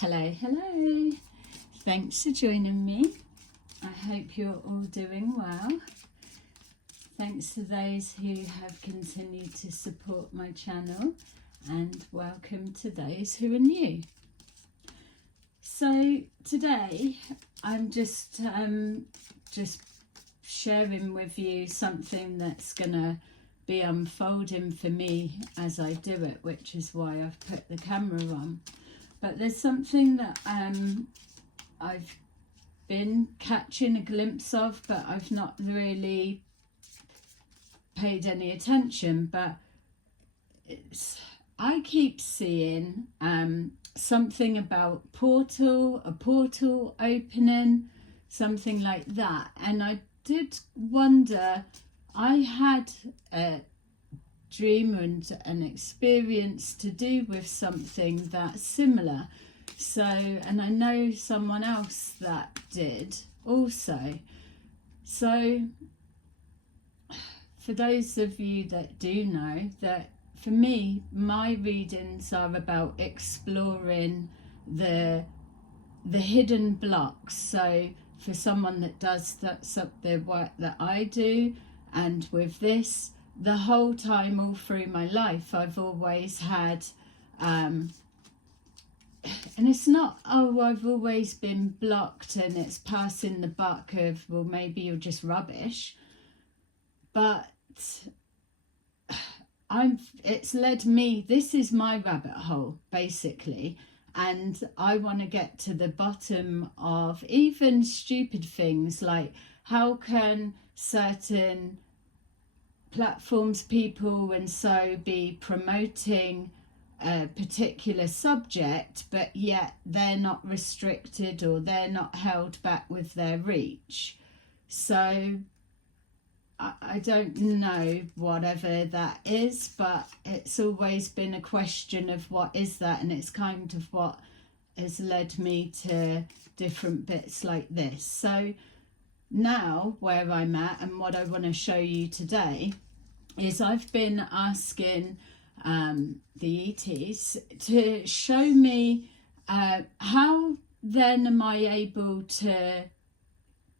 Hello, hello. Thanks for joining me. I hope you're all doing well. Thanks to those who have continued to support my channel, and welcome to those who are new. So today I'm just sharing with you something that's gonna be unfolding for me as I do it, which is why I've put the camera on. But there's something that I've been catching a glimpse of, but I've not really paid any attention. But I keep seeing something about a portal opening, something like that. And I did wonder, I had a dream and an experience to do with something that's similar. So, and I know someone else that did also. So for those of you that do know, that for me, my readings are about exploring the hidden blocks. So for someone that does the work that I do, and with this, the whole time, all through my life, I've always had, and it's not, oh, I've always been blocked and it's passing the buck of, well, maybe you're just rubbish. But it's led me, this is my rabbit hole, basically. And I want to get to the bottom of even stupid things like, how can certain platforms, people and so be promoting a particular subject, but yet they're not restricted or they're not held back with their reach. So I don't know whatever that is, but it's always been a question of what is that, and it's kind of what has led me to different bits like this. So now where I'm at and what I want to show you today is I've been asking the ETs to show me how then am I able to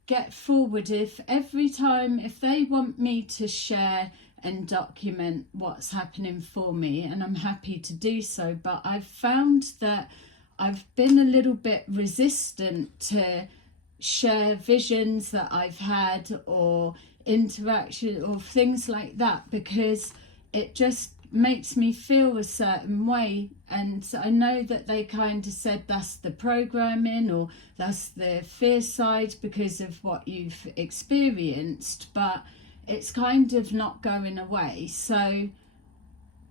get forward if every time, if they want me to share and document what's happening for me, and I'm happy to do so, but I've found that I've been a little bit resistant to share visions that I've had or interaction or things like that, because it just makes me feel a certain way. And I know that they kind of said that's the programming or that's the fear side because of what you've experienced, but it's kind of not going away. So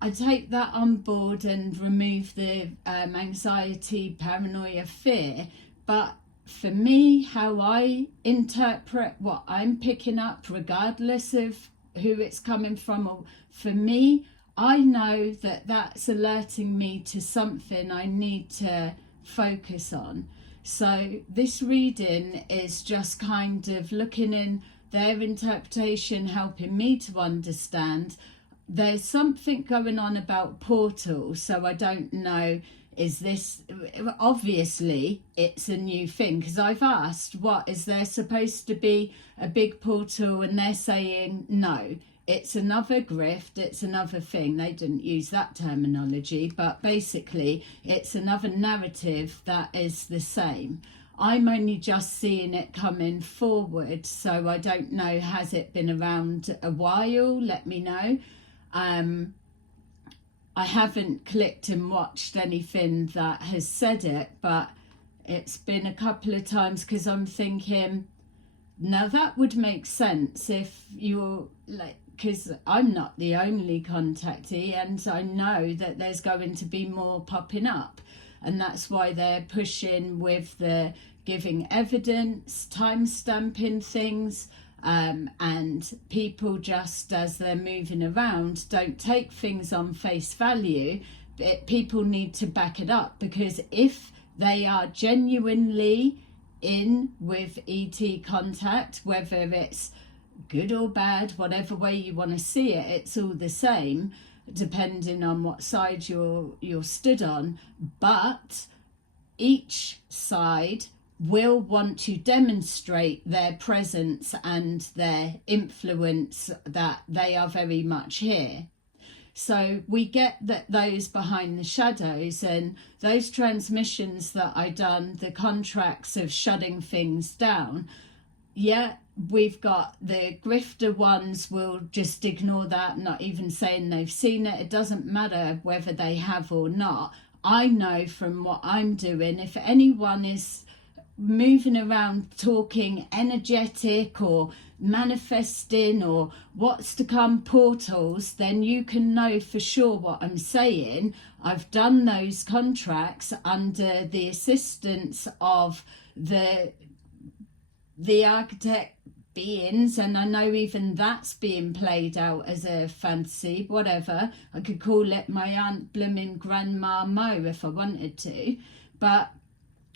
I take that on board and remove the anxiety, paranoia, fear. But for me, how I interpret what I'm picking up, regardless of who it's coming from, or for me, I know that that's alerting me to something I need to focus on. So this reading is just kind of looking in their interpretation, helping me to understand there's something going on about portals. So I don't know, is this, obviously it's a new thing, because I've asked, what, is there supposed to be a big portal? And they're saying no, it's another grift, it's another thing. They didn't use that terminology, but basically it's another narrative that is the same. I'm only just seeing it coming forward, so I don't know, has it been around a while? Let me know. I haven't clicked and watched anything that has said it, but it's been a couple of times, because I'm thinking, now that would make sense if you're like, because I'm not the only contactee, and I know that there's going to be more popping up, and that's why they're pushing with the giving evidence, time stamping things, and people, just as they're moving around, don't take things on face value. People need to back it up, because if they are genuinely in with ET contact, whether it's good or bad, whatever way you want to see it, it's all the same depending on what side you're stood on. But each side will want to demonstrate their presence and their influence, that they are very much here. So we get that those behind the shadows, and those transmissions that I done, the contracts of shutting things down, yeah, we've got the grifter ones will just ignore that, not even saying they've seen it. It doesn't matter whether they have or not. I know from what I'm doing, if anyone is moving around talking energetic or manifesting or what's to come portals, then you can know for sure what I'm saying. I've done those contracts under the assistance of the architect beings, and I know even that's being played out as a fantasy, whatever. I could call it my Aunt Blooming Grandma Mo if I wanted to, but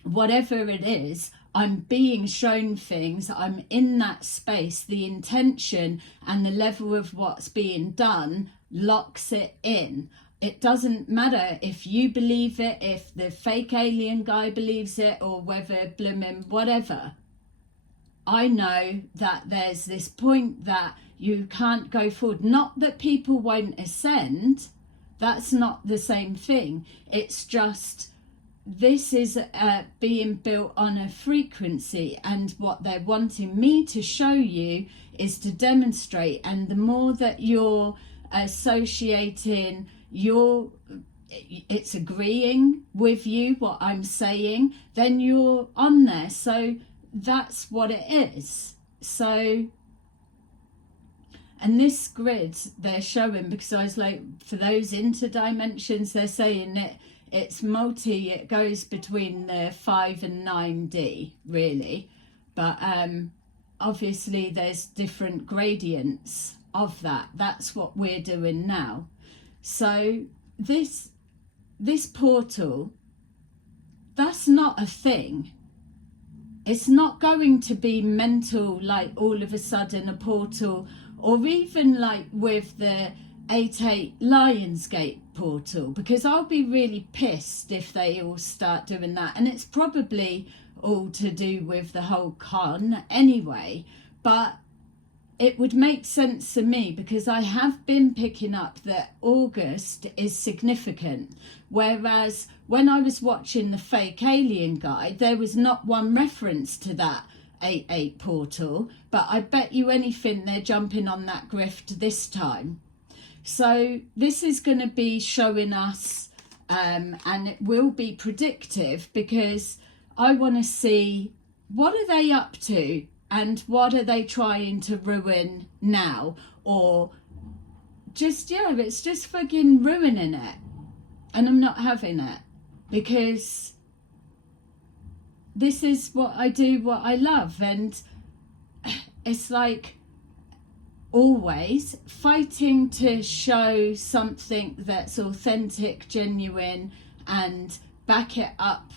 whatever it is, I'm being shown things, I'm in that space. The intention and the level of what's being done locks it in. It doesn't matter if you believe it, if the fake alien guy believes it, or whether blooming whatever. I know that there's this point that you can't go forward. Not that people won't ascend, that's not the same thing. It's just this is being built on a frequency, and what they're wanting me to show you is to demonstrate. And the more that you're associating, it's agreeing with you what I'm saying, then you're on there. So that's what it is. So, and this grid they're showing, because I was like, for those interdimensions, they're saying that it's multi, it goes between the 5 and 9D really, but obviously there's different gradients of that. That's what we're doing now. So this portal, that's not a thing. It's not going to be mental, like all of a sudden a portal, or even like with the 8-8 Lionsgate portal, because I'll be really pissed if they all start doing that. And it's probably all to do with the whole con anyway, but it would make sense to me, because I have been picking up that August is significant, whereas when I was watching the fake alien guy, there was not one reference to that 8-8 portal, but I bet you anything they're jumping on that grift this time. So this is going to be showing us, and it will be predictive, because I want to see what are they up to and what are they trying to ruin now, or just, yeah, it's just fucking ruining it, and I'm not having it, because this is what I do, what I love. And it's like always fighting to show something that's authentic, genuine, and back it up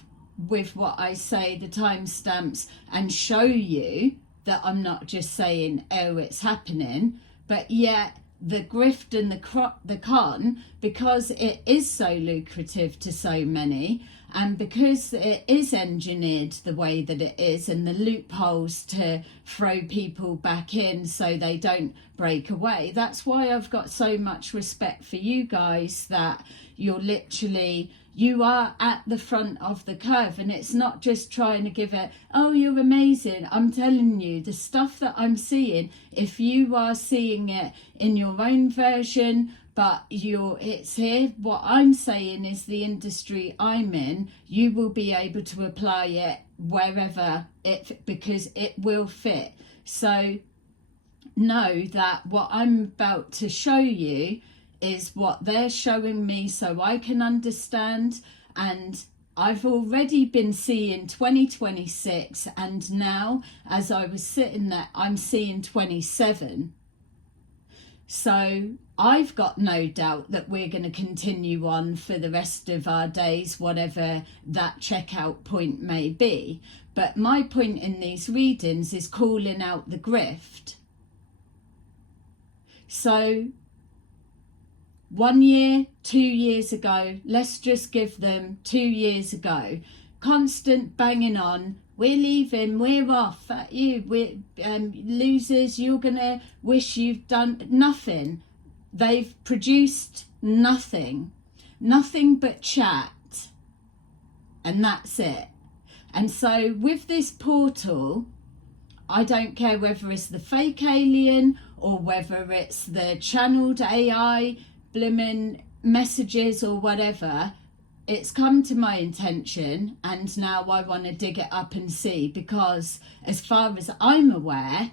with what I say, the timestamps, and show you that I'm not just saying, oh, it's happening. But yet the grift and the con, because it is so lucrative to so many, and because it is engineered the way that it is, and the loopholes to throw people back in so they don't break away, that's why I've got so much respect for you guys, that you're literally, you are at the front of the curve. And it's not just trying to give it, oh, you're amazing. I'm telling you, the stuff that I'm seeing, if you are seeing it in your own version, but it's here, what I'm saying is the industry I'm in, you will be able to apply it wherever because it will fit. So know that what I'm about to show you is what they're showing me, so I can understand. And I've already been seeing 2026, and now as I was sitting there, I'm seeing 27. So I've got no doubt that we're going to continue on for the rest of our days, whatever that checkout point may be. But my point in these readings is calling out the grift. So 1 year, 2 years ago, let's just give them 2 years ago, constant banging on. We're leaving, we're off, at you, we're losers, you're gonna wish you've done nothing. They've produced nothing but chat, and that's it. And so with this portal, I don't care whether it's the fake alien or whether it's the channeled AI blimmin' messages or whatever, it's come to my attention, and now I want to dig it up and see, because as far as I'm aware,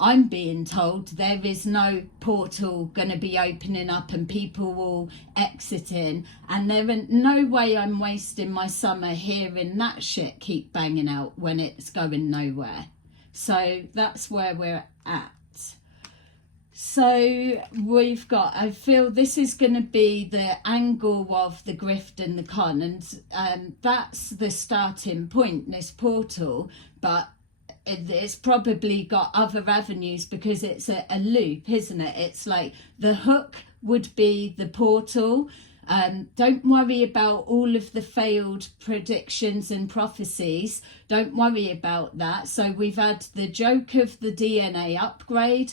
I'm being told there is no portal going to be opening up and people will exiting, and there ain't no way I'm wasting my summer hearing that shit keep banging out when it's going nowhere. So that's where we're at. So we've got, I feel this is going to be the angle of the grift and the con, and that's the starting point, this portal, but it's probably got other avenues because it's a loop, isn't it? It's like the hook would be the portal. Don't worry about all of the failed predictions and prophecies. Don't worry about that. So we've had the joke of the DNA upgrade.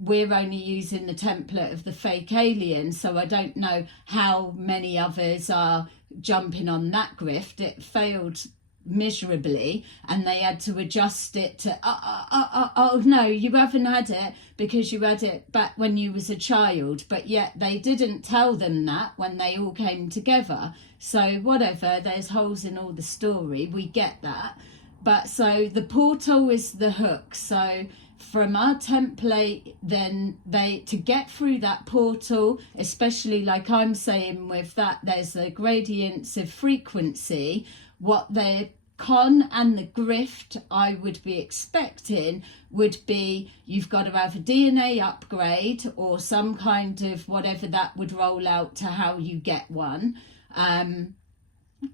We're only using the template of the fake alien, so I don't know how many others are jumping on that grift. It failed miserably and they had to adjust it to oh no, you haven't had it because you had it back when you was a child, but yet they didn't tell them that when they all came together. So whatever, there's holes in all the story, we get that. But so the portal is the hook. So from our template, then to get through that portal, especially like I'm saying with that, there's the gradients of frequency. What the con and the grift I would be expecting would be you've got to have a DNA upgrade or some kind of whatever that would roll out to how you get one.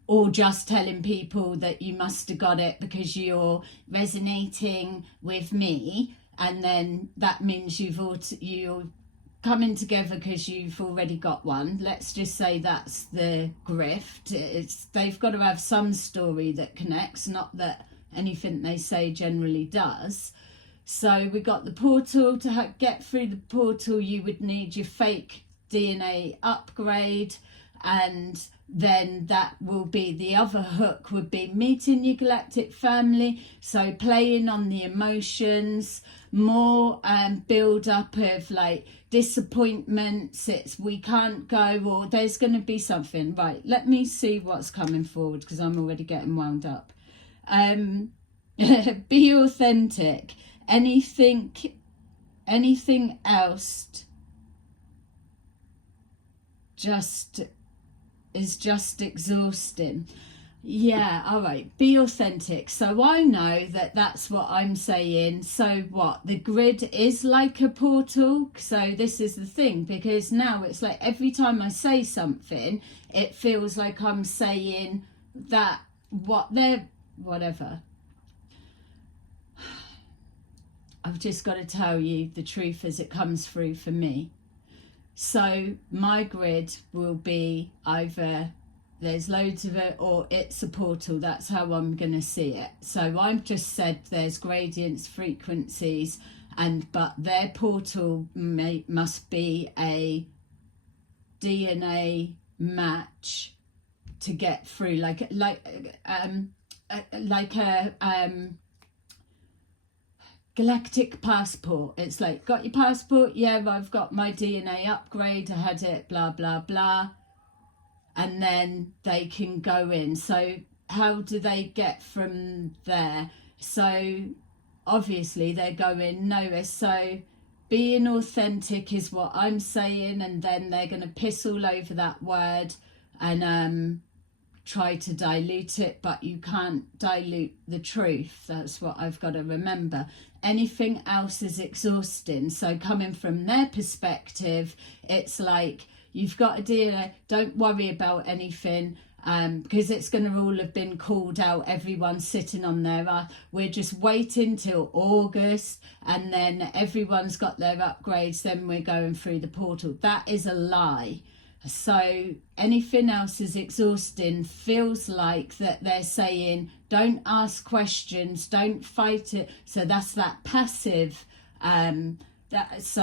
Or just telling people that you must have got it because you're resonating with me, and then that means you're coming together because you've already got one. Let's just say that's the grift. They've got to have some story that connects, not that anything they say generally does. So we got the portal. To get through the portal, you would need your fake DNA upgrade, and then that will be the other hook, would be meeting your galactic family. So playing on the emotions, more build up of like disappointments, it's we can't go, or there's going to be something. Right, let me see what's coming forward because I'm already getting wound up. Be authentic. Anything else is just exhausting. Yeah, all right, be authentic. So I know that that's what I'm saying. So what, the grid is like a portal. So this is the thing, because now it's like every time I say something, it feels like I'm saying that whatever. I've just got to tell you the truth as it comes through for me. So my grid will be either there's loads of it or it's a portal. That's how I'm going to see it. So I've just said there's gradients, frequencies, but their portal must be a DNA match to get through, like a galactic passport. It's like, got your passport? Yeah, I've got my DNA upgrade, I had it, blah blah blah, and then they can go in. So how do they get from there? So obviously they're going nowhere. So being authentic is what I'm saying, and then they're going to piss all over that word and try to dilute it, but you can't dilute the truth. That's what I've got to remember. Anything else is exhausting. So coming from their perspective, it's like, you've got a deal, don't worry about anything, because it's going to all have been called out. Everyone's sitting on their we're just waiting till August, and then everyone's got their upgrades, then we're going through the portal. That is a lie. So anything else is exhausting feels like that they're saying, don't ask questions, don't fight it. So that's that passive. That's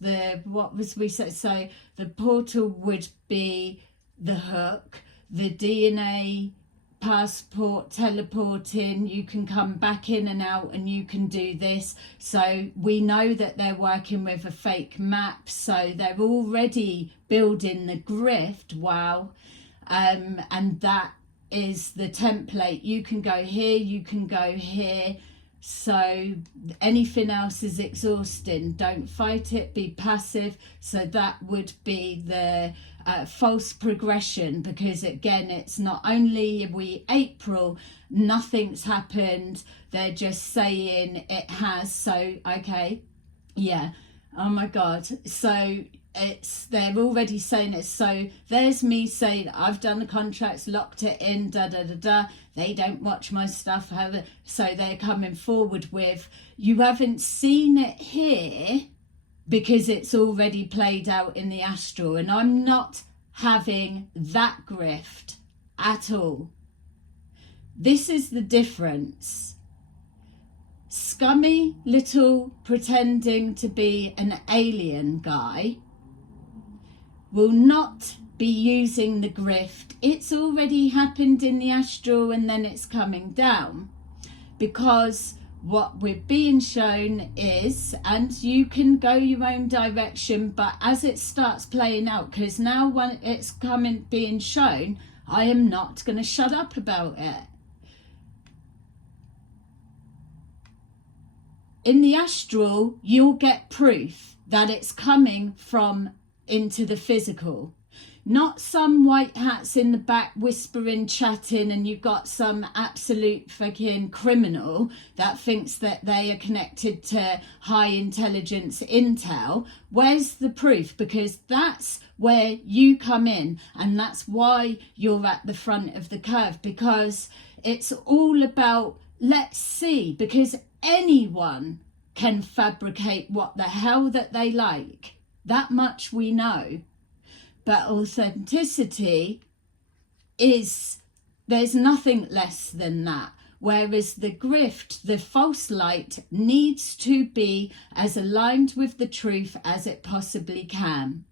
the what was we said. So the portal would be the hook, the DNA passport, teleporting, you can come back in and out and you can do this. So we know that they're working with a fake map, so they're already building the grift. Wow. And that is the template. You can go here, you can go here. So anything else is exhausting. Don't fight it, be passive. So that would be the false progression, because again, it's not only we April, nothing's happened, they're just saying it has. So okay, yeah, oh my god, so they're already saying it. So there's me saying I've done the contracts, locked it in, they don't watch my stuff, so they're coming forward with, you haven't seen it here because it's already played out in the astral, and I'm not having that grift at all. This is the difference. Scummy little pretending to be an alien guy will not be using the grift. It's already happened in the astral and then it's coming down, because what we're being shown is, and you can go your own direction, but as it starts playing out, because now when it's being shown, I am not going to shut up about it. In the astral, you'll get proof that it's coming from into the physical. Not some white hats in the back whispering, chatting, and you've got some absolute fucking criminal that thinks that they are connected to high intelligence intel. Where's the proof? Because that's where you come in, and that's why you're at the front of the curve, because it's all about, let's see, because anyone can fabricate what the hell that they like. That much we know. But authenticity is, there's nothing less than that. Whereas the grift, the false light, needs to be as aligned with the truth as it possibly can.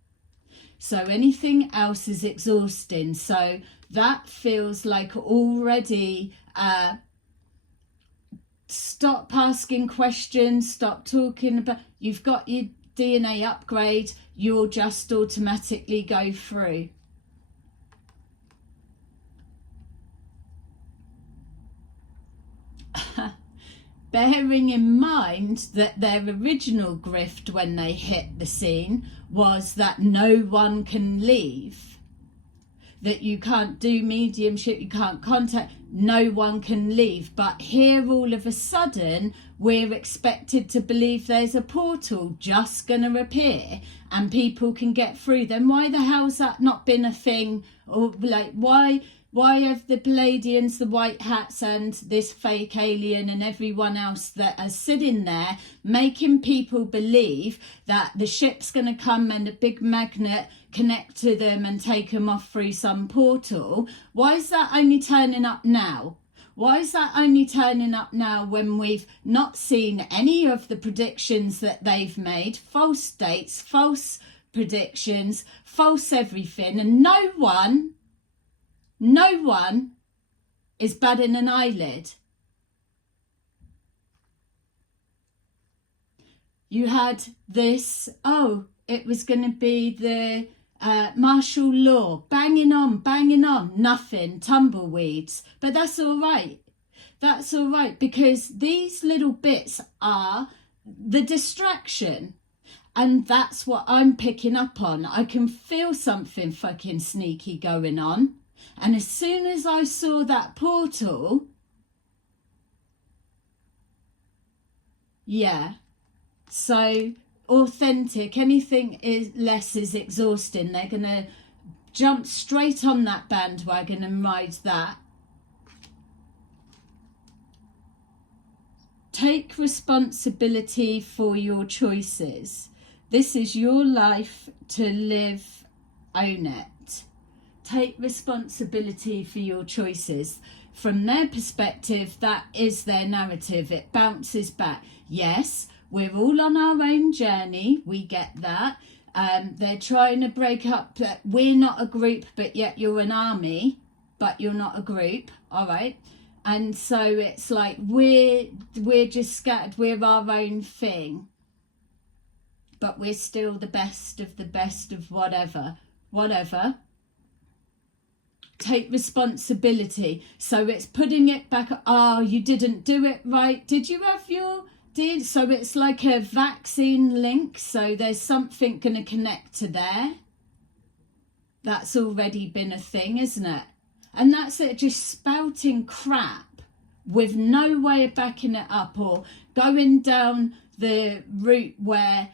So anything else is exhausting. So that feels like already stop asking questions, stop talking about, you've got your DNA upgrade, you'll just automatically go through. Bearing in mind that their original grift when they hit the scene was that no one can leave, that you can't do mediumship, you can't contact, no one can leave. But here all of a sudden we're expected to believe there's a portal just gonna appear and people can get through. Then why the hell's that not been a thing? Or like, why have the Pleiadians, the white hats, and this fake alien and everyone else that are sitting there making people believe that the ship's going to come and a big magnet connect to them and take them off through some portal? Why is that only turning up now? Why is that only turning up now when we've not seen any of the predictions that they've made? False dates, false predictions, false everything, and no one is batting an eyelid. You had this, it was going to be the martial law, banging on, nothing, tumbleweeds. But that's all right. That's all right, because these little bits are the distraction. And that's what I'm picking up on. I can feel something fucking sneaky going on. And as soon as I saw that portal, yeah, so authentic, anything is less is exhausting. They're going to jump straight on that bandwagon and ride that. Take responsibility for your choices. This is your life to live. Own it. Take responsibility for your choices. From their perspective, that is their narrative. It bounces back. Yes, we're all on our own journey. We get that. They're trying to break up that we're not a group, but yet you're an army, but you're not a group. All right. And so it's like we're just scattered. We're our own thing. But we're still the best of whatever. Take responsibility. So it's putting it back. Oh, you didn't do it right. Did you have your... So it's like a vaccine link. So there's something going to connect to there. That's already been a thing, isn't it? And that's it, just spouting crap with no way of backing it up, or going down the route where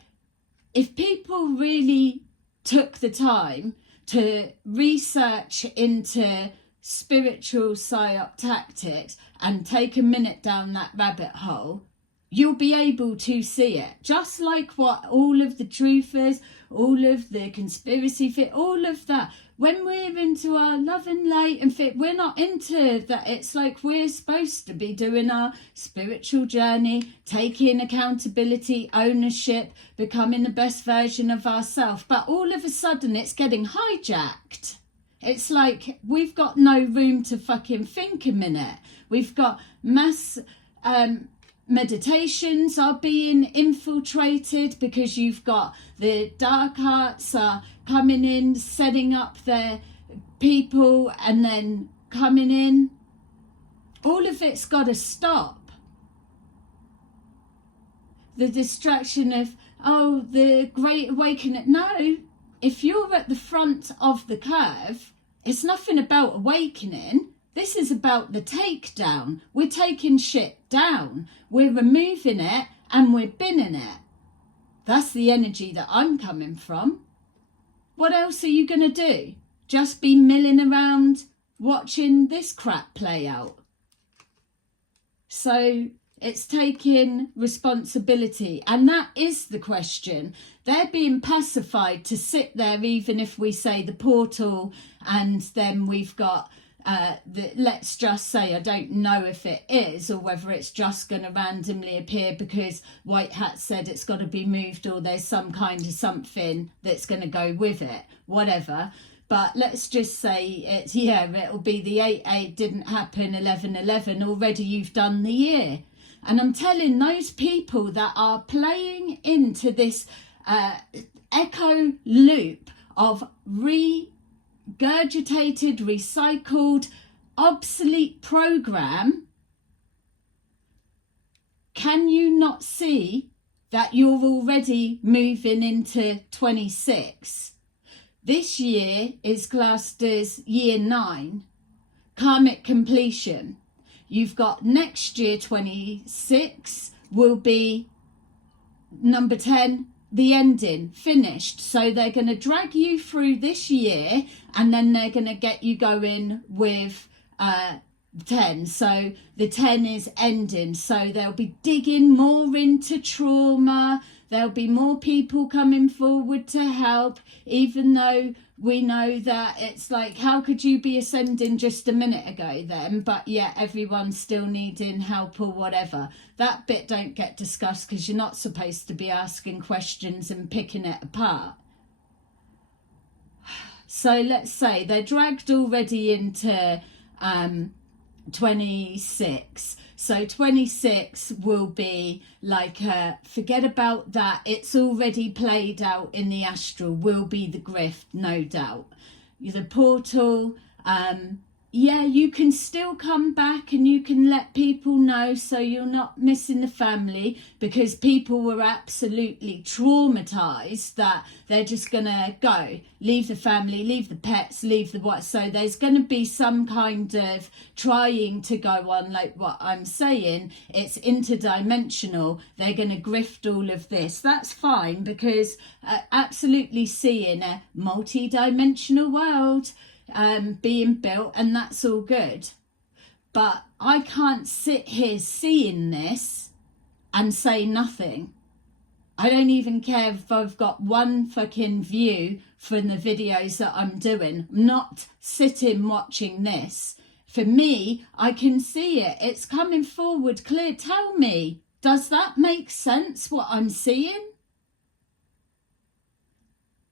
if people really took the time to research into spiritual psyop tactics and take a minute down that rabbit hole, you'll be able to see it. Just like what all of the truthers, all of the conspiracy fit, all of that. When we're into our love and light and fit, we're not into that. It's like we're supposed to be doing our spiritual journey, taking accountability, ownership, becoming the best version of ourselves. But all of a sudden it's getting hijacked. It's like we've got no room to fucking think a minute. We've got mass... meditations are being infiltrated because you've got the dark arts are coming in, setting up their people and then coming in. All of it's got to stop. The distraction of, oh, the Great Awakening. No, if you're at the front of the curve, it's nothing about awakening. This is about the takedown. We're taking shit down. We're removing it and we're binning it. That's the energy that I'm coming from. What else are you going to do? Just be milling around watching this crap play out? So it's taking responsibility. And that is the question. They're being pacified to sit there, even if we say the portal, and then we've got... let's just say, I don't know if it is or whether it's just going to randomly appear because White Hat said it's got to be moved, or there's some kind of something that's going to go with it, whatever. But let's just say it's, yeah, it'll be the 8-8 didn't happen, 11-11, already you've done the year. And I'm telling those people that are playing into this echo loop of regurgitated, recycled, obsolete program, can you not see that you're already moving into 26? This year is classed as year 9, karmic completion. You've got next year, 26, will be number 10, the ending, finished. So they're going to drag you through this year and then they're going to get you going with 10. So the 10 is ending. So they'll be digging more into trauma. There'll be more people coming forward to help, even though we know that it's like, how could you be ascending just a minute ago then, but yet everyone's still needing help or whatever? That bit don't get discussed because you're not supposed to be asking questions and picking it apart. So let's say they're dragged already into 26. So 26 will be like, forget about that. It's already played out in the astral, will be the grift, no doubt. The portal, yeah, you can still come back and you can let people know so you're not missing the family, because people were absolutely traumatized that they're just going to go, leave the family, leave the pets, leave the what. So there's going to be some kind of trying to go on, like what I'm saying, it's interdimensional. They're going to grift all of this. That's fine, because absolutely seeing a multi-dimensional world being built, and that's all good. But I can't sit here seeing this and say nothing. I don't even care if I've got one fucking view from the videos that I'm doing. I'm not sitting watching this. For me, I can see it. It's coming forward clear. Tell me, does that make sense what I'm seeing?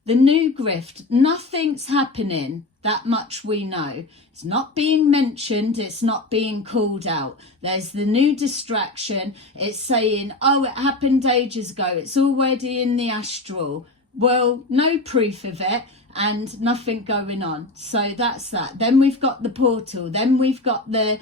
The new grift, nothing's happening. That much we know. It's not being mentioned. It's not being called out. There's the new distraction. It's saying, oh, it happened ages ago. It's already in the astral. Well, no proof of it and nothing going on. So that's that. Then we've got the portal. Then we've got the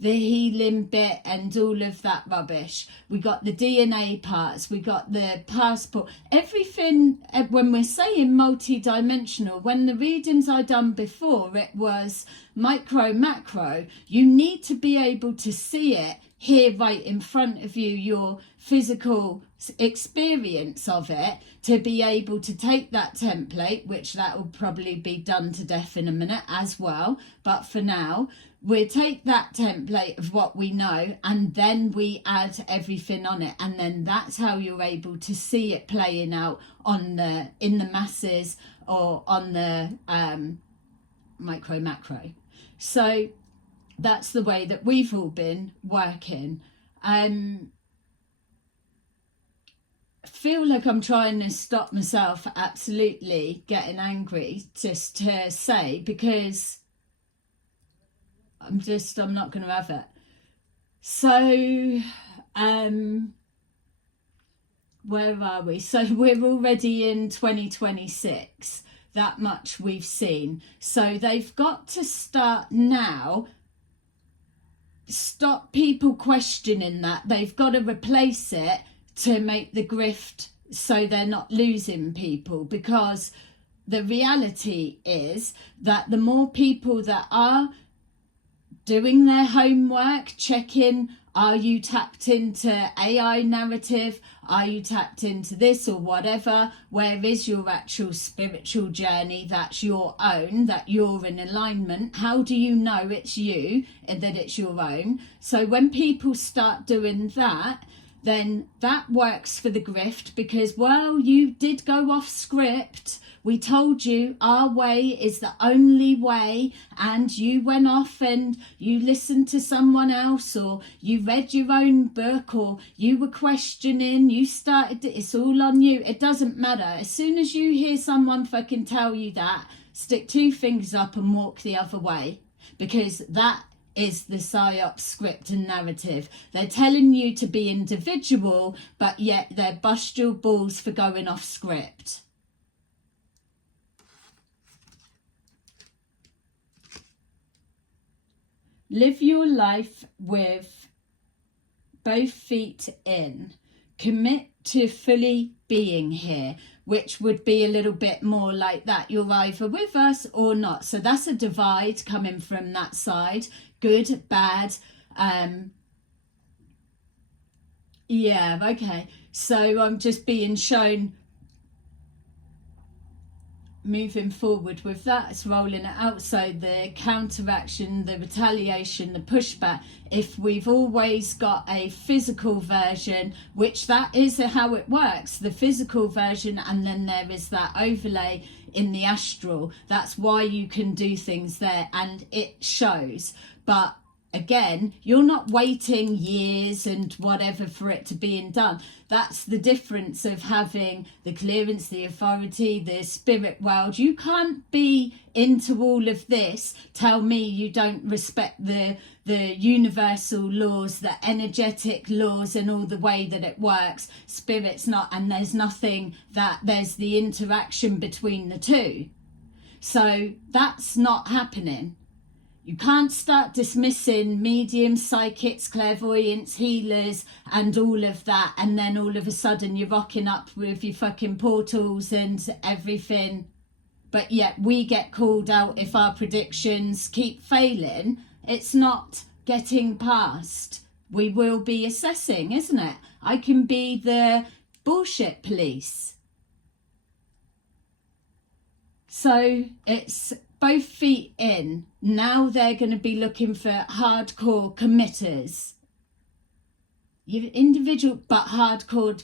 healing bit and all of that rubbish. We got the DNA parts. We got the passport. Everything, when we're saying multi-dimensional, when the readings I done before, it was micro, macro. You need to be able to see it here right in front of you, your physical experience of it, to be able to take that template, which that will probably be done to death in a minute as well, but for now we'll take that template of what we know and then we add everything on it, and then that's how you're able to see it playing out on the in the masses or on the micro macro. So that's the way that we've all been working. I feel like I'm trying to stop myself absolutely getting angry just to say, because I'm not going to have it. So where are we? So we're already in 2026. That much we've seen. So they've got to start now. Stop people questioning that. They've got to replace it to make the grift so they're not losing people, because the reality is that the more people that are doing their homework, checking, are you tapped into AI narrative? Are you tapped into this or whatever? Where is your actual spiritual journey that's your own, that you're in alignment? How do you know it's you and that it's your own? So when people start doing that, then that works for the grift, because, well, you did go off script. We told you our way is the only way, and you went off and you listened to someone else, or you read your own book, or you were questioning, you started, it's all on you. It doesn't matter. As soon as you hear someone fucking tell you that, stick two fingers up and walk the other way, because that is the psyop script and narrative. They're telling you to be individual, but yet they're bust your balls for going off script. Live your life with both feet in. Commit to fully being here, which would be a little bit more like that. You're either with us or not. So that's a divide coming from that side. Good, bad. Yeah, okay. So I'm just being shown moving forward with that. It's rolling it out. So the counteraction, the retaliation, the pushback, if we've always got a physical version, which that is how it works, the physical version, and then there is that overlay in the astral. That's why you can do things there and it shows. But again, you're not waiting years and whatever for it to be done. That's the difference of having the clearance, the authority, the spirit world. You can't be into all of this, tell me you don't respect the universal laws, the energetic laws and all the way that it works. Spirit's not, and there's nothing that there's the interaction between the two. So that's not happening. You can't start dismissing mediums, psychics, clairvoyants, healers and all of that, and then all of a sudden you're rocking up with your fucking portals and everything, but yet we get called out if our predictions keep failing. It's not getting past. We will be assessing, isn't it? I can be the bullshit police. So it's both feet in. Now they're going to be looking for hardcore committers. individual but hardcore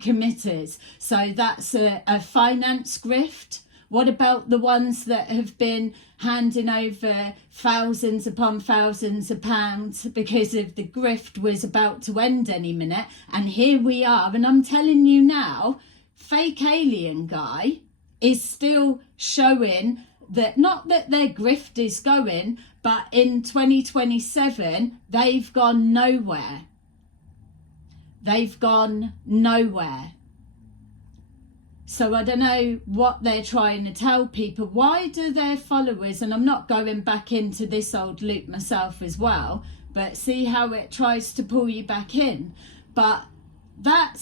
committers. So that's a finance grift. What about the ones that have been handing over thousands upon thousands of pounds because of the grift was about to end any minute? And here we are, and I'm telling you now, fake alien guy is still showing that, not that their grift is going, but in 2027 they've gone nowhere. They've gone nowhere. So I don't know what they're trying to tell people. Why do their followers, and I'm not going back into this old loop myself as well, but see how it tries to pull you back in. But that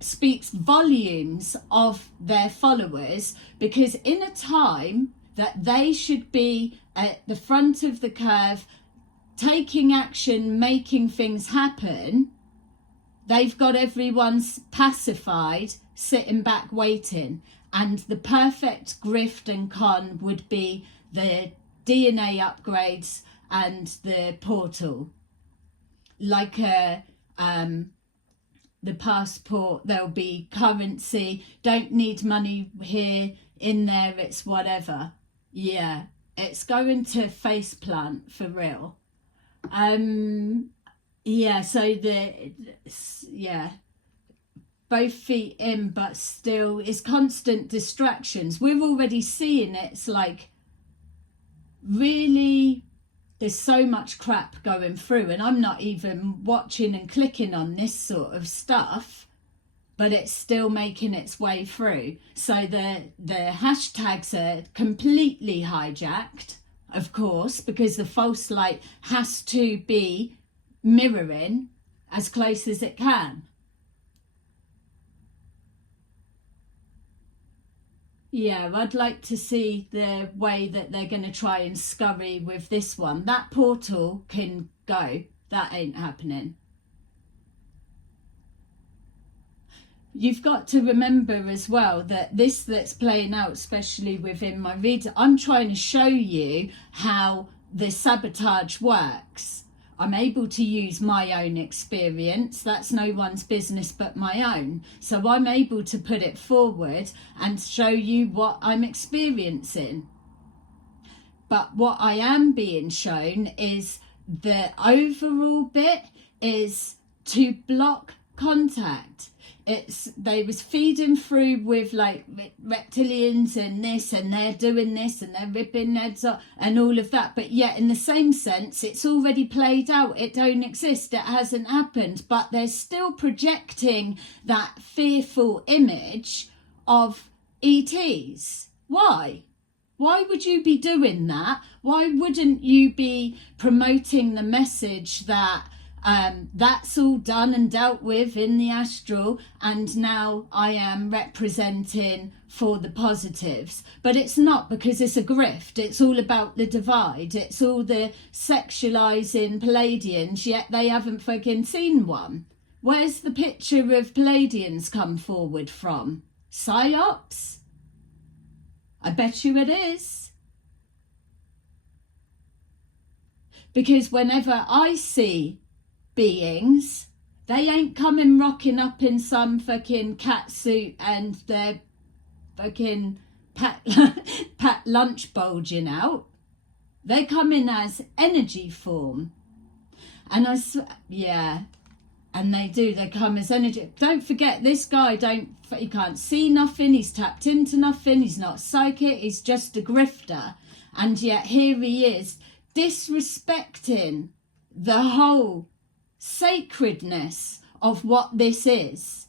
speaks volumes of their followers, because in a time that they should be at the front of the curve, taking action, making things happen, they've got everyone pacified, sitting back waiting. And the perfect grift and con would be the DNA upgrades and the portal. Like the passport, there'll be currency, don't need money here, in there, it's whatever. Yeah, it's going to faceplant for real. Yeah, so both feet in, but still it's constant distractions. We're already seeing it's like, really, there's so much crap going through, and I'm not even watching and clicking on this sort of stuff, but it's still making its way through. So the hashtags are completely hijacked, of course, because the false light has to be mirroring as close as it can. Yeah, I'd like to see the way that they're going to try and scurry with this one. That portal can go. That ain't happening. You've got to remember as well that this that's playing out, especially within my reader, I'm trying to show you how the sabotage works. I'm able to use my own experience. That's no one's business but my own. So I'm able to put it forward and show you what I'm experiencing. But what I am being shown is the overall bit is to block contact. They was feeding through with like reptilians and this, and they're doing this and they're ripping heads off and all of that, but yet in the same sense it's already played out. It don't exist, it hasn't happened, but they're still projecting that fearful image of ETs. Why would you be doing that? Why wouldn't you be promoting the message that that's all done and dealt with in the astral, and now I am representing for the positives? But it's not, because it's a grift. It's all about the divide. It's all the sexualizing Pleiadians, yet they haven't fucking seen one. Where's the picture of Pleiadians come forward from? Psyops? I bet you it is. Because whenever I see beings, they ain't coming rocking up in some fucking cat suit and their fucking pat lunch bulging out. They come in as energy form, and and they come as energy. Don't forget, this guy he can't see nothing, he's tapped into nothing, he's not psychic, he's just a grifter, and yet here he is disrespecting the whole sacredness of what this is.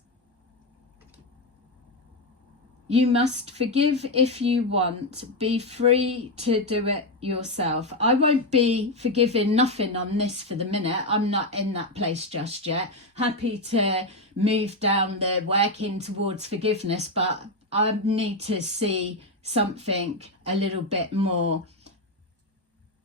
You must forgive if you want. Be free to do it yourself. I won't be forgiving nothing on this for the minute. I'm not in that place just yet. Happy to move down the working towards forgiveness, but I need to see something a little bit more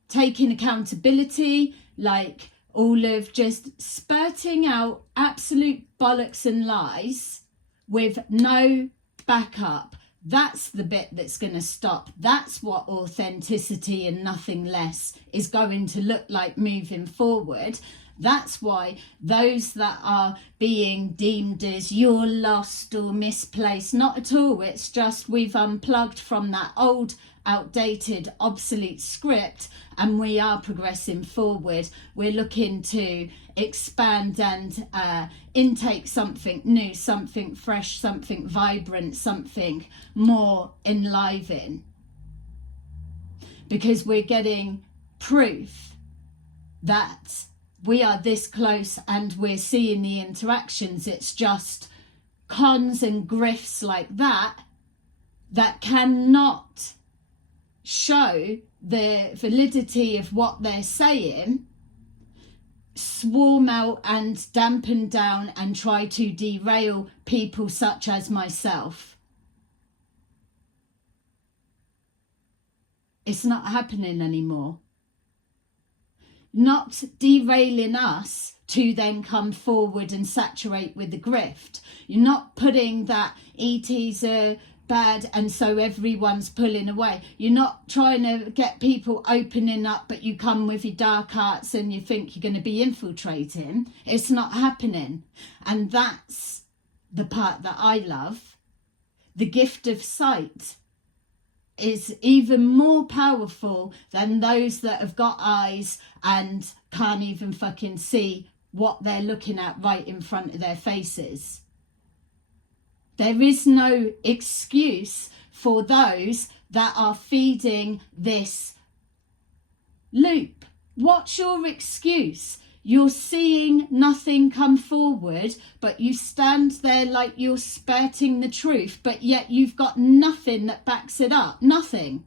taking accountability, like all of just spurting out absolute bollocks and lies with no backup. That's the bit that's going to stop. That's what authenticity and nothing less is going to look like moving forward. That's why those that are being deemed as you're lost or misplaced, not at all. It's just we've unplugged from that old, outdated, obsolete script, and we are progressing forward. We're looking to expand and intake something new, something fresh, something vibrant, something more enlivening. Because we're getting proof that we are this close and we're seeing the interactions. It's just cons and grifts like that that cannot show the validity of what they're saying, swarm out and dampen down and try to derail people such as myself. It's not happening anymore. Not derailing us to then come forward and saturate with the grift. You're not putting that ETs are bad and so everyone's pulling away. You're not trying to get people opening up, but you come with your dark arts and you think you're going to be infiltrating. It's not happening. And that's the part that I love. The gift of sight is even more powerful than those that have got eyes and can't even fucking see what they're looking at right in front of their faces. There is no excuse for those that are feeding this loop. What's your excuse? You're seeing nothing come forward, but you stand there like you're spurting the truth, but yet you've got nothing that backs it up. Nothing.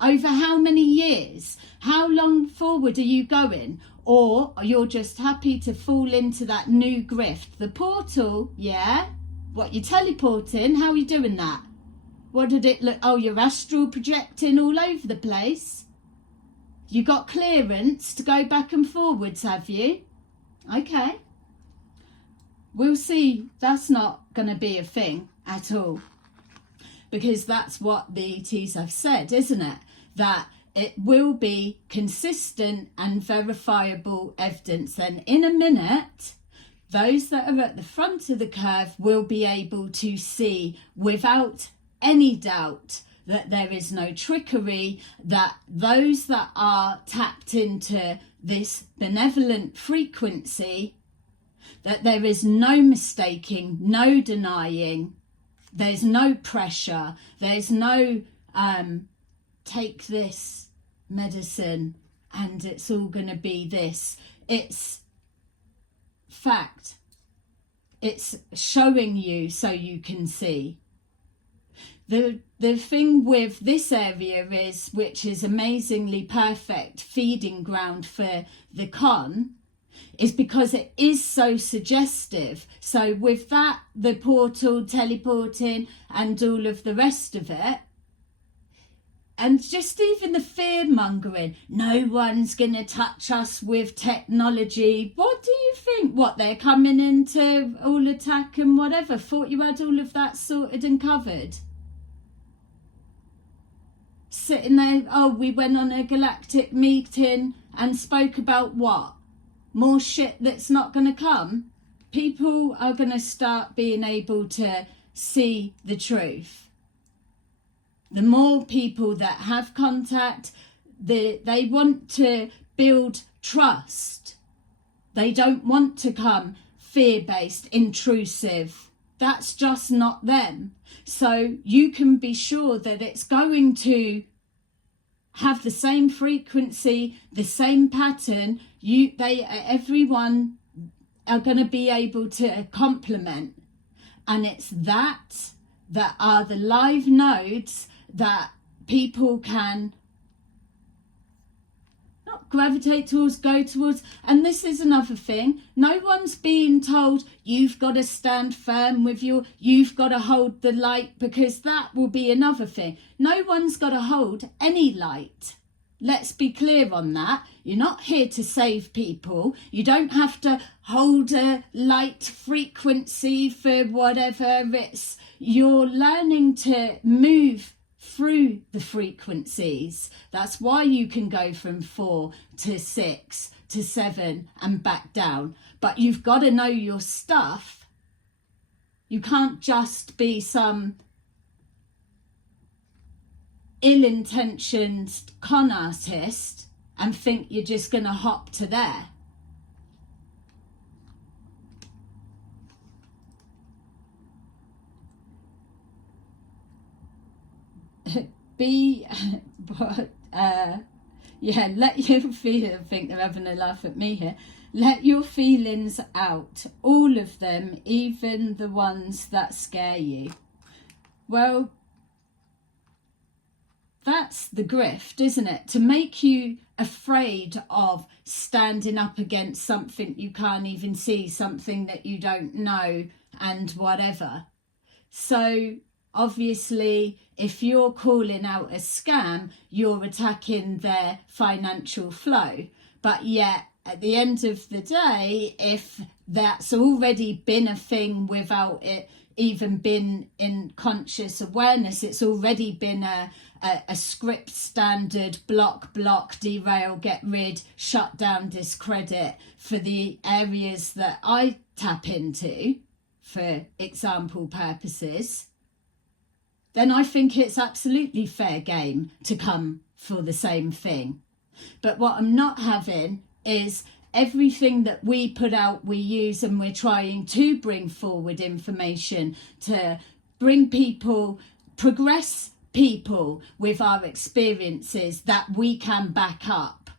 Over how many years? How long forward are you going? Or you're just happy to fall into that new grift. The portal, yeah? What, you're teleporting? How are you doing that? What did it look? Oh, you're astral projecting all over the place. You got clearance to go back and forwards, have you? Okay. We'll see. That's not going to be a thing at all. Because that's what the ETs have said, isn't it? That it will be consistent and verifiable evidence. Then in a minute, those that are at the front of the curve will be able to see without any doubt that there is no trickery, that those that are tapped into this benevolent frequency, that there is no mistaking, no denying, there's no pressure, there's no take this medicine and it's all going to be this. It's fact. It's showing you so you can see. The thing with this area is, which is amazingly perfect feeding ground for the con, is because it is so suggestive. So with that, the portal, teleporting and all of the rest of it, and just even the fear mongering, no one's going to touch us with technology. What do you think? What, they're coming into all attack and whatever? Thought you had all of that sorted and covered? Sitting there, oh, we went on a galactic meeting and spoke about what? More shit that's not going to come? People are going to start being able to see the truth. The more people that have contact, they want to build trust. They don't want to come fear-based, intrusive. That's just not them. So you can be sure that it's going to have the same frequency, the same pattern. Everyone are going to be able to complement. And it's that are the live nodes that people can not gravitate towards, go towards. And this is another thing. No one's being told you've got to stand firm with you've got to hold the light, because that will be another thing. No one's got to hold any light. Let's be clear on that. You're not here to save people. You don't have to hold a light frequency for whatever it's. You're learning to move through the frequencies. That's why you can go from 4 to 6 to 7 and back down. But you've got to know your stuff. You can't just be some ill-intentioned con artist and think you're just going to hop to there. Yeah, let your feel. I think they're having a laugh at me here. Let your feelings out, all of them, even the ones that scare you. Well, that's the grift, isn't it? To make you afraid of standing up against something you can't even see, something that you don't know, and whatever. So obviously, if you're calling out a scam, you're attacking their financial flow. But yet, at the end of the day, if that's already been a thing without it even been in conscious awareness, it's already been a script standard, block, derail, get rid, shut down, discredit for the areas that I tap into for example purposes, then I think it's absolutely fair game to come for the same thing. But what I'm not having is everything that we put out, we use, and we're trying to bring forward information to bring people, progress people with our experiences that we can back up.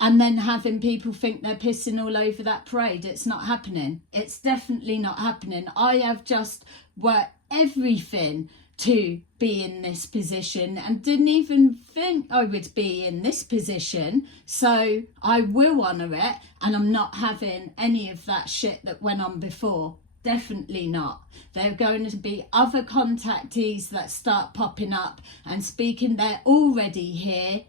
And then having people think they're pissing all over that parade. It's not happening. It's definitely not happening. I have just worked everything to be in this position and didn't even think I would be in this position. So I will honour it, and I'm not having any of that shit that went on before. Definitely not. There are going to be other contactees that start popping up and speaking. They're already here.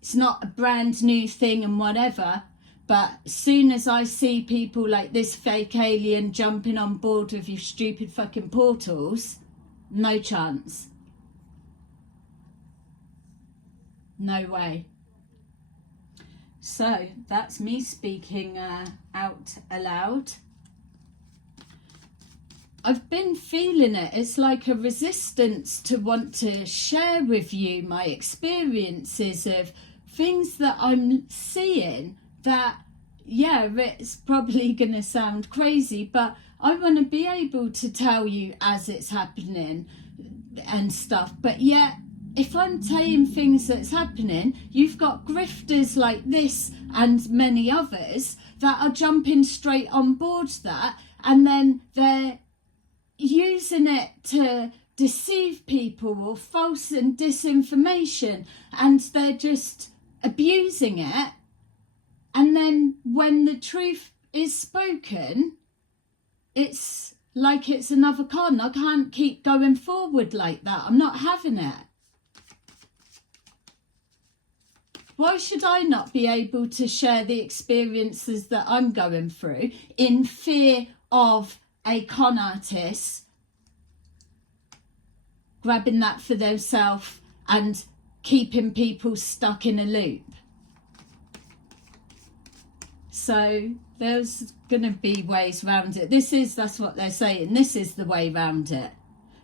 It's not a brand new thing and whatever. But as soon as I see people like this fake alien jumping on board with your stupid fucking portals, no chance. No way. So that's me speaking out aloud. I've been feeling it. It's like a resistance to want to share with you my experiences of things that I'm seeing that, yeah, it's probably going to sound crazy, but I want to be able to tell you as it's happening and stuff. But yet, if I'm saying things that's happening, you've got grifters like this and many others that are jumping straight on board that, and then they're using it to deceive people or false and disinformation, and they're just abusing it. And then when the truth is spoken, it's like it's another con. I can't keep going forward like that. I'm not having it. Why should I not be able to share the experiences that I'm going through in fear of a con artist grabbing that for themselves and keeping people stuck in a loop? So there's going to be ways around it. That's what they're saying. This is the way around it.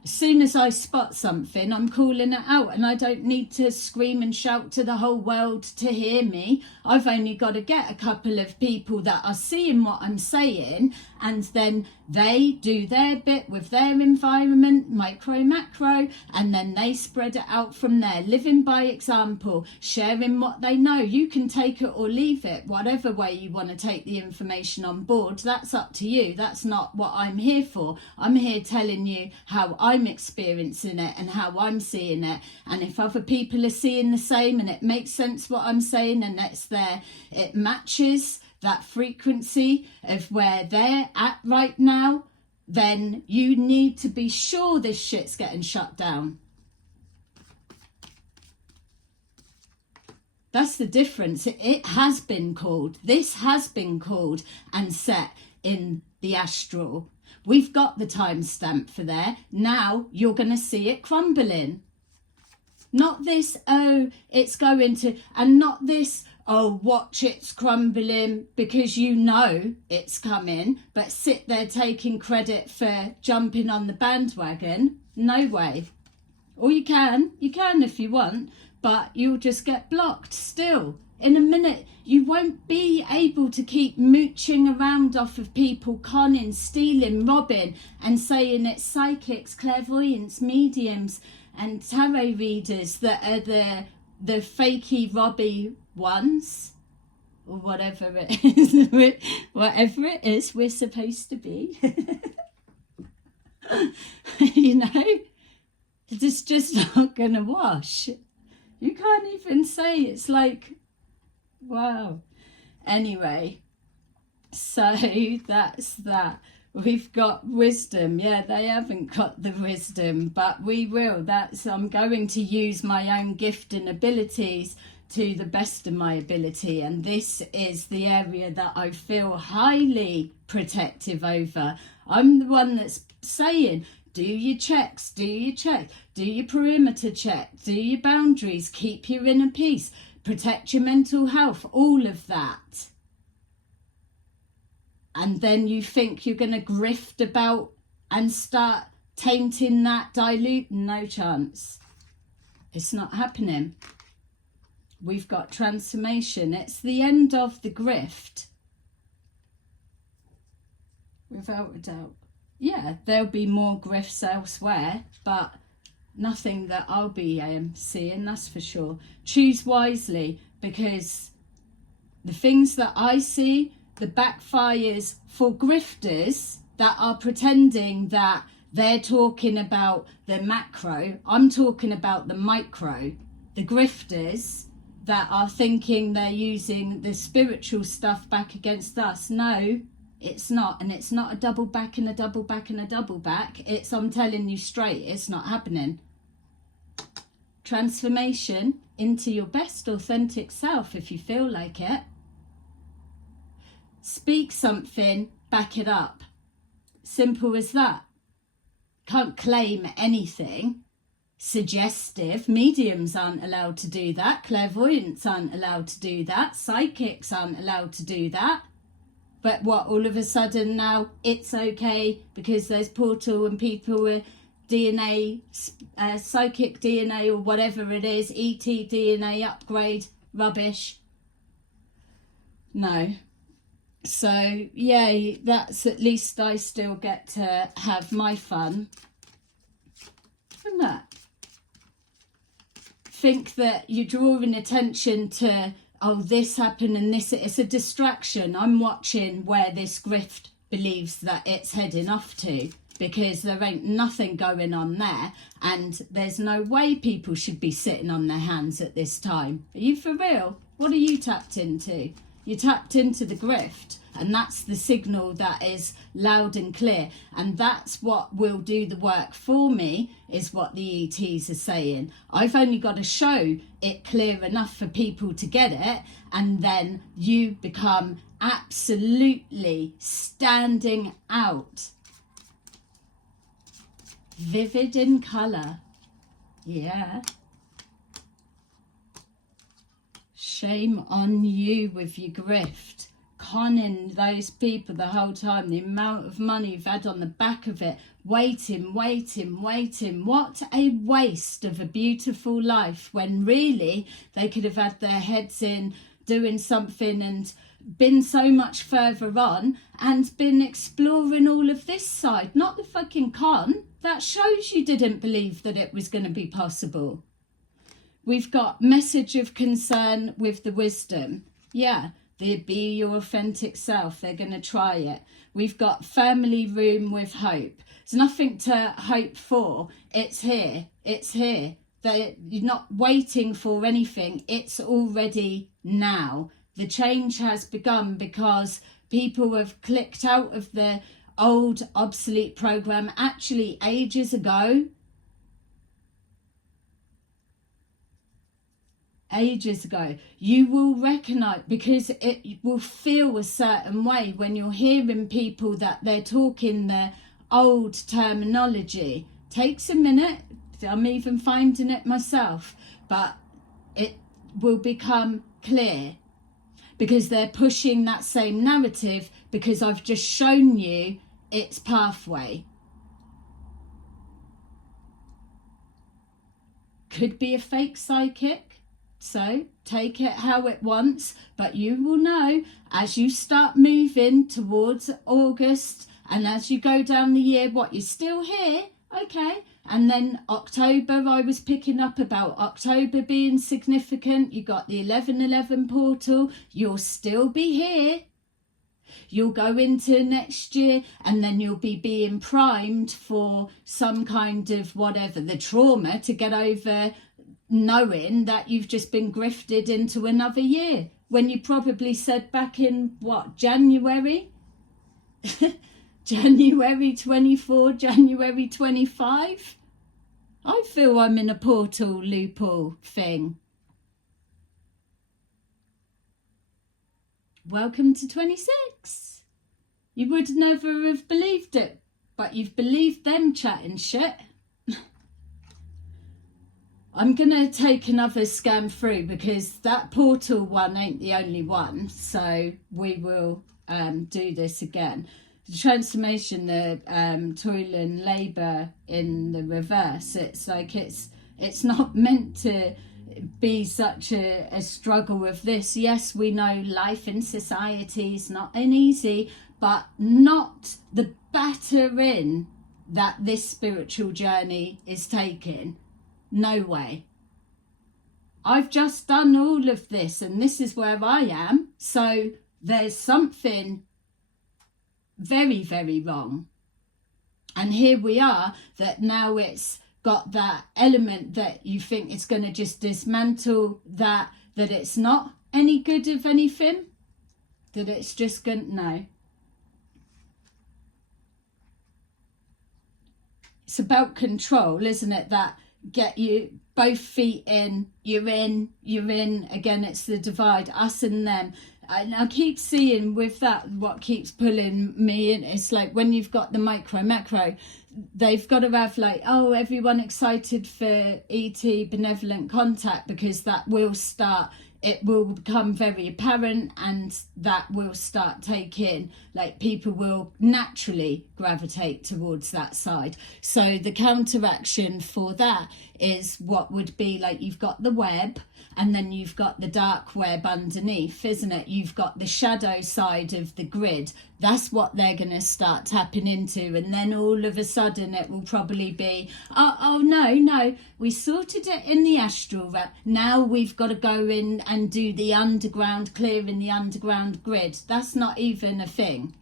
As soon as I spot something, I'm calling it out, and I don't need to scream and shout to the whole world to hear me. I've only got to get a couple of people that are seeing what I'm saying, and then they do their bit with their environment, micro, macro, and then they spread it out from there, living by example, sharing what they know. You can take it or leave it, whatever way you want to take the information on board. That's up to you. That's not what I'm here for. I'm here telling you how I'm experiencing it and how I'm seeing it. And if other people are seeing the same and it makes sense what I'm saying, and it's there, it matches that frequency of where they're at right now, then you need to be sure this shit's getting shut down. That's the difference. It has been called. This has been called and set in the astral. We've got the timestamp for there. Now you're going to see it crumbling. Not this, oh, it's going to, and not this, oh, watch it's crumbling because you know it's coming, but sit there taking credit for jumping on the bandwagon. No way. Or you can if you want, but you'll just get blocked still. In a minute, you won't be able to keep mooching around off of people, conning, stealing, robbing, and saying it's psychics, clairvoyants, mediums, and tarot readers that are the fakey, robby ones, or whatever it is, whatever it is we're supposed to be. You know, it's just not gonna wash. You can't even say. It's like, wow. Anyway, so that's that. We've got wisdom. Yeah, they haven't got the wisdom, but we will. I'm going to use my own gift and abilities to the best of my ability, and this is the area that I feel highly protective over. I'm the one that's saying, do your checks, do your check, do your perimeter check, do your boundaries, keep your inner peace, protect your mental health, all of that. And then you think you're going to grift about and start tainting that, diluting. No chance. It's not happening. We've got transformation. It's the end of the grift. Without a doubt. Yeah, there'll be more grifts elsewhere, but nothing that I'll be seeing, that's for sure. Choose wisely, because the things that I see, the backfires for grifters that are pretending that they're talking about the macro. I'm talking about the micro. The grifters that are thinking they're using the spiritual stuff back against us. No, it's not. And it's not a double back and a double back and a double back. It's, I'm telling you straight, it's not happening. Transformation into your best authentic self if you feel like it. Speak something, back it up. Simple as that. Can't claim anything. Suggestive. Mediums aren't allowed to do that. Clairvoyants aren't allowed to do that. Psychics aren't allowed to do that. But what, all of a sudden now it's okay because there's portal and people with DNA, psychic DNA or whatever it is, ET DNA upgrade, rubbish. No. So, yeah, that's, at least I still get to have my fun. And that. Think that you're drawing attention to, oh, this happened and this, it's a distraction. I'm watching where this grift believes that it's heading off to, because there ain't nothing going on there, and there's no way people should be sitting on their hands at this time. Are you for real? What are you tapped into? You tapped into the grift, and that's the signal that is loud and clear, and that's what will do the work for me, is what the ETs are saying. I've only got to show it clear enough for people to get it, and then you become absolutely standing out. Vivid in colour. Yeah. Shame on you with your grift. Conning those people the whole time. The amount of money you've had on the back of it. Waiting. What a waste of a beautiful life, when really they could have had their heads in doing something and been so much further on and been exploring all of this side. Not the fucking con. That shows you didn't believe that it was going to be possible. We've got message of concern with the wisdom. Yeah, they be your authentic self. They're going to try it. We've got family room with hope. There's nothing to hope for. It's here. It's here. You're not waiting for anything. It's already now. The change has begun because people have clicked out of the old obsolete program actually ages ago. ages ago. You will recognize, because it will feel a certain way when you're hearing people that they're talking their old terminology. Takes a minute, I'm even finding it myself, but it will become clear because they're pushing that same narrative, because I've just shown you its pathway. Could be a fake psychic, so take it how it wants, but you will know as you start moving towards August and as you go down the year, what, you're still here, okay, and then October, I was picking up about October being significant. You got the 11/11 portal, you'll still be here. You'll go into next year and then you'll be being primed for some kind of whatever, the trauma to get over knowing that you've just been grifted into another year. When you probably said back in, what, January? January 24, January 25? I feel I'm in a portal loophole thing. Welcome to 26. You would never have believed it, but you've believed them chatting shit. I'm going to take another scan through because that portal one ain't the only one. So we will do this again. The transformation, the toil and labour in the reverse. It's like it's not meant to be such a struggle with this. Yes, we know life in society is not an easy, but not the battering that this spiritual journey is taking. No way. I've just done all of this and this is where I am. So there's something very, very wrong. And here we are, that now it's got that element that you think it's going to just dismantle that it's not any good of anything, that it's just going to, no. It's about control, isn't it? That get you both feet in, you're in, again, it's the divide, us and them. And I keep seeing with that, what keeps pulling me in, it's like when you've got the micro, macro, they've got to have like, oh, everyone excited for ET benevolent contact, because that will start, it will become very apparent, and that will start taking, like, people will naturally gravitate towards that side. So the counteraction for that is what would be like, you've got the web and then you've got the dark web underneath, isn't it? You've got the shadow side of the grid. That's what they're going to start tapping into, and then all of a sudden it will probably be, oh no, we sorted it in the astral realm. Now we've got to go in and do the underground, clearing the underground grid. That's not even a thing.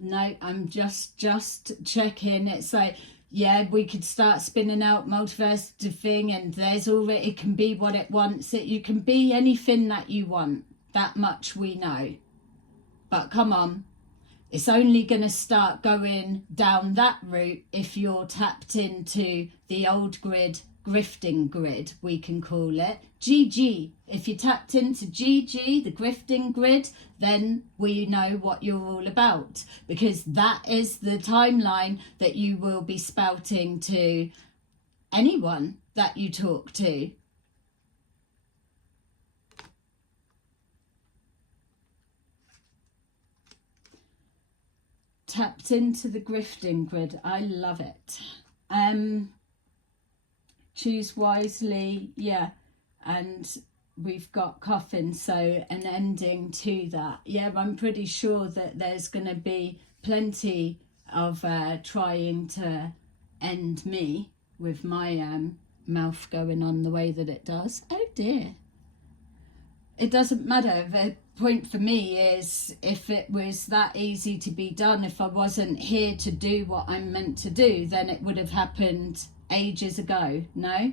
No, I'm just checking. It's like, yeah, we could start spinning out multiverse thing, and there's already, it can be what it wants. You can be anything that you want. That much we know. But come on, it's only going to start going down that route if you're tapped into the old grid, grifting grid, we can call it. GG. If you tapped into GG, the grifting grid, then we know what you're all about, because that is the timeline that you will be spouting to anyone that you talk to. Tapped into the grifting grid. I love it. Choose wisely, yeah. And we've got coffin, so an ending to that. Yeah, I'm pretty sure that there's going to be plenty of trying to end me with my mouth going on the way that it does. Oh dear. It doesn't matter. The point for me is, if it was that easy to be done, if I wasn't here to do what I'm meant to do, then it would have happened ages ago, no?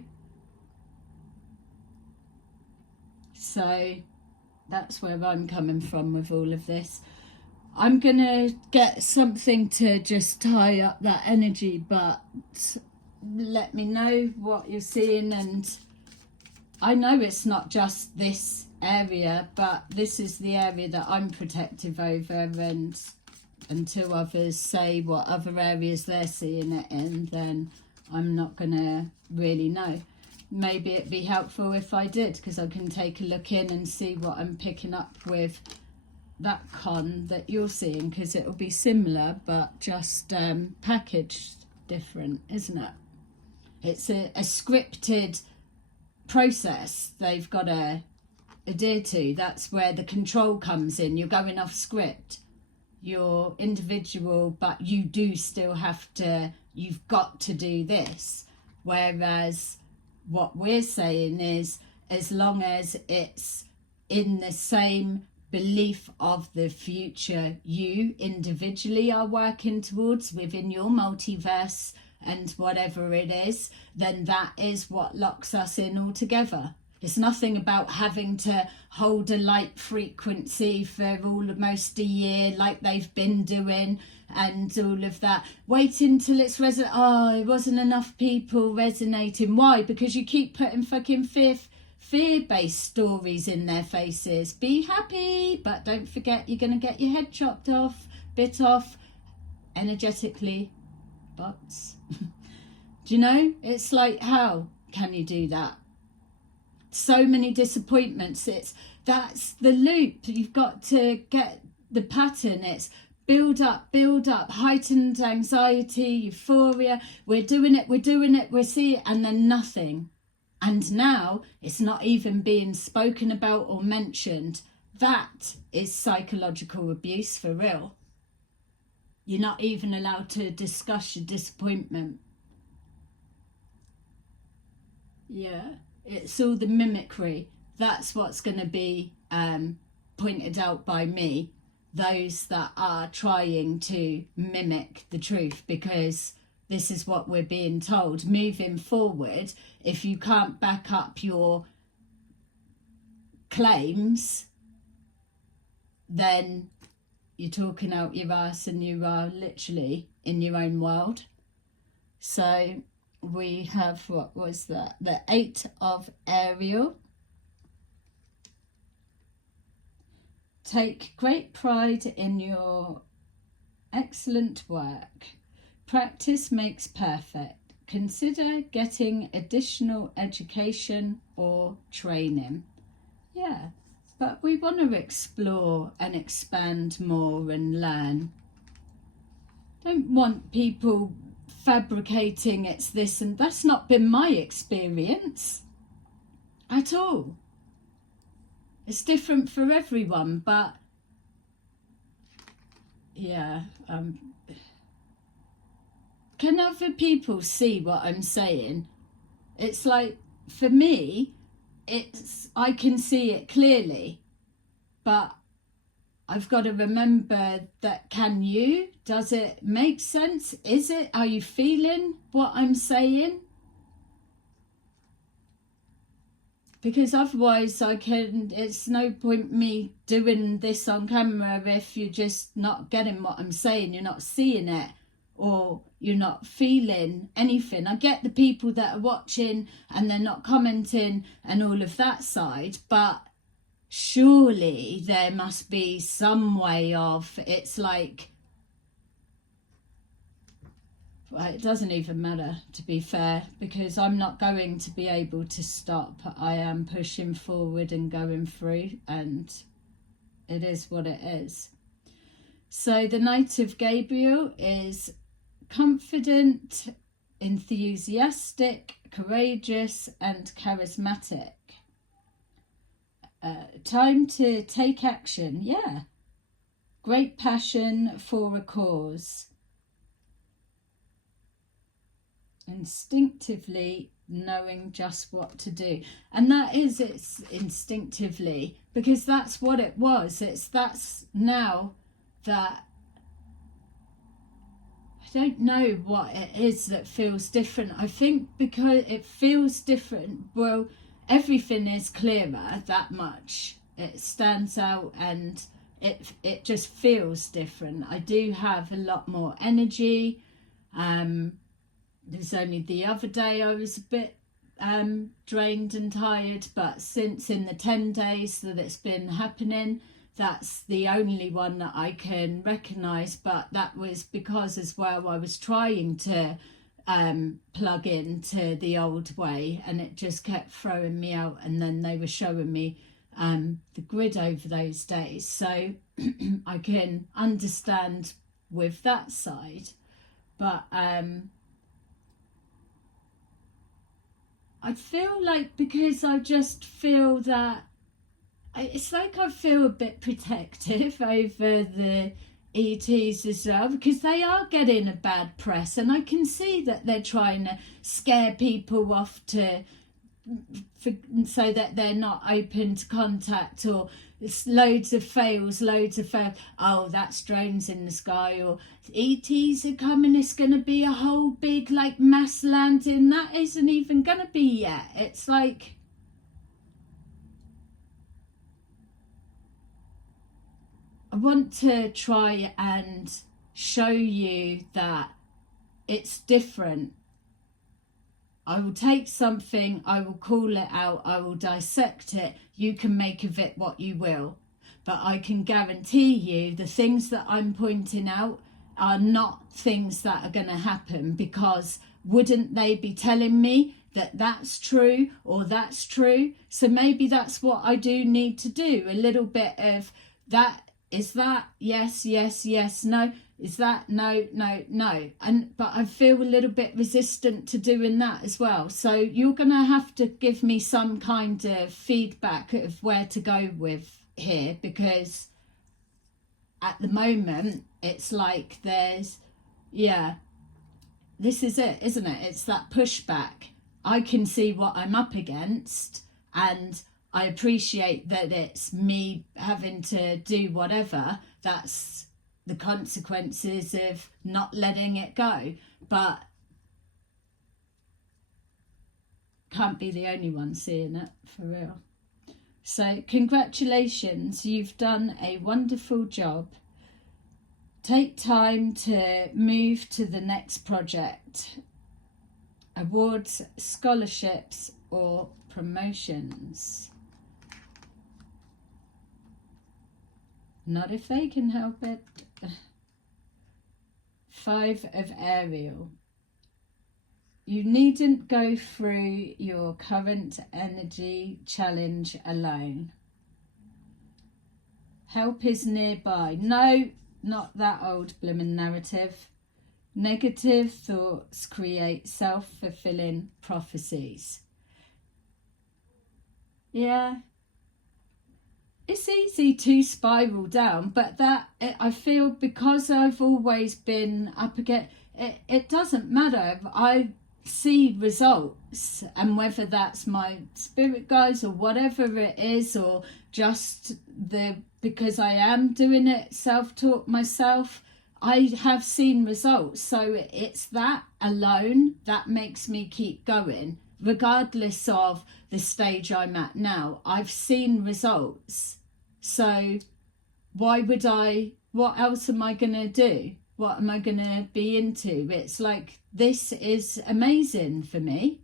So that's where I'm coming from with all of this. I'm gonna get something to just tie up that energy, but let me know what you're seeing. And I know it's not just this area, but this is the area that I'm protective over, and until others say what other areas they're seeing it in, then I'm not gonna really know. Maybe it'd be helpful if I did, because I can take a look in and see what I'm picking up with that con that you're seeing, because it'll be similar but just packaged different, isn't it? It's a scripted process they've got to adhere to. That's where the control comes in. You're going off script, you're individual, but you do still have to, you've got to do this. Whereas what we're saying is, as long as it's in the same belief of the future you individually are working towards within your multiverse and whatever it is, then that is what locks us in all together. It's nothing about having to hold a light frequency for almost a year like they've been doing and all of that. Wait until it's it wasn't enough people resonating. Why? Because you keep putting fucking fear-based stories in their faces. Be happy, but don't forget you're going to get your head chopped off, bit off, energetically. But do you know, it's like, how can you do that? So many disappointments. That's the loop. You've got to get the pattern. It's build up, heightened anxiety, euphoria. We're doing it, we see it, and then nothing. And now it's not even being spoken about or mentioned. That is psychological abuse for real. You're not even allowed to discuss your disappointment. Yeah, it's all the mimicry. That's what's going to be pointed out by me. Those that are trying to mimic the truth, because this is what we're being told. Moving forward, if you can't back up your claims, then you're talking out your ass and you are literally in your own world. So we have, what was that? The 8 of Ariel. Take great pride in your excellent work. Practice makes perfect. Consider getting additional education or training. Yeah, but we want to explore and expand more and learn. Don't want people fabricating it's this, and that's not been my experience at all. It's different for everyone, but yeah, can other people see what I'm saying? It's like, for me, I can see it clearly, but I've got to remember that, can you? Does it make sense? Are you feeling what I'm saying? Because otherwise it's no point me doing this on camera if you're just not getting what I'm saying, you're not seeing it, or you're not feeling anything. I get the people that are watching and they're not commenting and all of that side, but surely there must be some way of, it's like, well, it doesn't even matter, to be fair, because I'm not going to be able to stop. I am pushing forward and going through, and it is what it is. So the Knight of Gabriel is confident, enthusiastic, courageous, and charismatic. Time to take action. Yeah. Great passion for a cause. Instinctively knowing just what to do. And it's instinctively, because that's what it was. That's now that I don't know what it is that feels different. I think because it feels different, well, everything is clearer, that much. It stands out and it just feels different. I do have a lot more energy. There's only the other day I was a bit drained and tired, but since in the 10 days that it's been happening, that's the only one that I can recognise. But that was because as well I was trying to plug into the old way, and it just kept throwing me out. And then they were showing me the grid over those days, so I can understand with that side. But I feel like, because I just feel that it's like I feel a bit protective over the ETs as well, because they are getting a bad press, and I can see that they're trying to scare people off so that they're not open to contact, or it's loads of fails. Oh, that's drones in the sky, or ETs are coming, it's going to be a whole big like mass landing. That isn't even going to be yet. It's like, I want to try and show you that it's different. I will take something, I will call it out, I will dissect it. You can make of it what you will. But I can guarantee you the things that I'm pointing out are not things that are going to happen, because wouldn't they be telling me that that's true or that's true? So maybe that's what I do need to do. A little bit of that. Is that yes, yes, yes, no? Is that no, no, no? But I feel a little bit resistant to doing that as well. So you're going to have to give me some kind of feedback of where to go with here, because at the moment it's like there's, yeah, this is it, isn't it? It's that pushback. I can see what I'm up against, and I appreciate that it's me having to do whatever. That's the consequences of not letting it go. But can't be the only one seeing it, for real. So congratulations, you've done a wonderful job. Take time to move to the next project. Awards, scholarships, or promotions. Not if they can help it. 5 of Ariel. You needn't go through your current energy challenge alone. Help is nearby. No, not that old blooming narrative. Negative thoughts create self-fulfilling prophecies. Yeah. It's easy to spiral down, but I feel, because I've always been up against it, it doesn't matter. I see results, and whether that's my spirit guides or whatever it is, or just because I am doing it self-taught myself, I have seen results. So it's that alone that makes me keep going, regardless of the stage I'm at now. I've seen results. So why would what else am I going to do? What am I going to be into? It's like, this is amazing for me.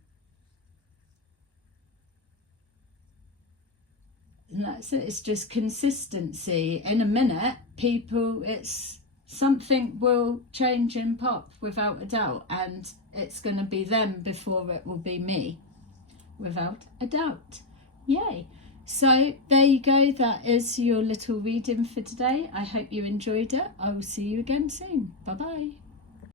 And that's it. It's just consistency. In a minute, something will change and pop without a doubt. And it's going to be them before it will be me, without a doubt. Yay. So there you go. That is your little reading for today. I hope you enjoyed it. I will see you again soon. Bye bye.